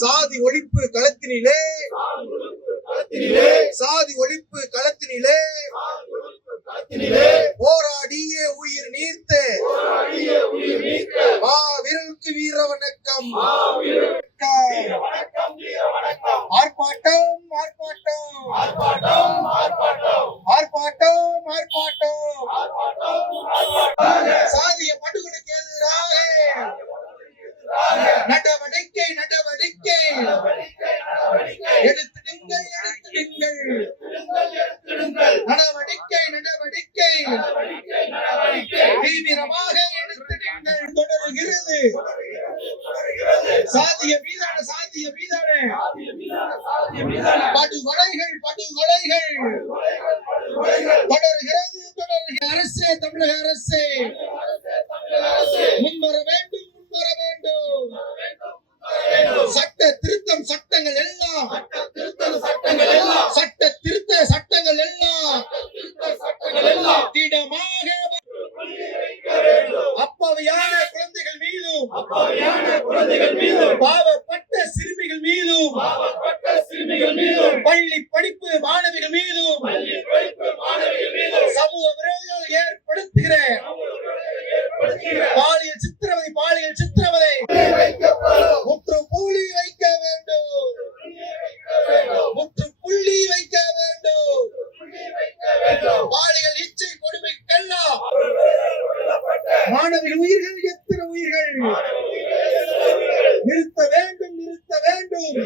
சாதி ஒழிப்பு களத்தினிலே சாதி ஒழிப்பு களத்தினிலே போராடிய உயிர் நீர்த்த மாவீரனுக்கு வீர வணக்கம். ஆர்ப்பாட்டம் ஆர்ப்பாட்டம் ஆர்ப்பாட்டம் ஆர்ப்பாட்டம் சாதிய படுகொலைக்கு எதிராக நடவடிக்கை நடவடிக்கை எடுத்திடுங்கள் எடுத்திடுங்கள் நடவடிக்கை நடவடிக்கை தீவிரமாக எடுத்திடுங்கள். தொடர்கிறது சாதிய மீதான படுகொலைகள் படுகொலைகள் தொடர்கிறது தொடர்கிறது. அரசே, தமிழக அரசே முன்வர வேண்டும் முன்வர வேண்டும். சட்ட திருத்தம் சட்டங்கள் எல்லாம் சட்ட திருத்த சட்டங்கள் எல்லாம் திடமாக அப்பாவியான குழந்தைகள் மீதும் பாவப்பட்ட சிறுமிகள் மீதும் பள்ளி படிப்பு மாணவிகள் மீதும் சமூக விரோதிகள் ஏற்படுத்துகிற பாலியல் சித்திரவதை முற்றுப்புள்ளி வைக்க வேண்டும் முற்றுப்புள்ளி வைக்க வேண்டும். பாலியல் இச்சை கொடுமைக்கெல்லாம் மாணவிகள் உயிர்கள் எத்தனை உயிர்கள் நிறுத்த வேண்டும் நிறுத்த வேண்டும்.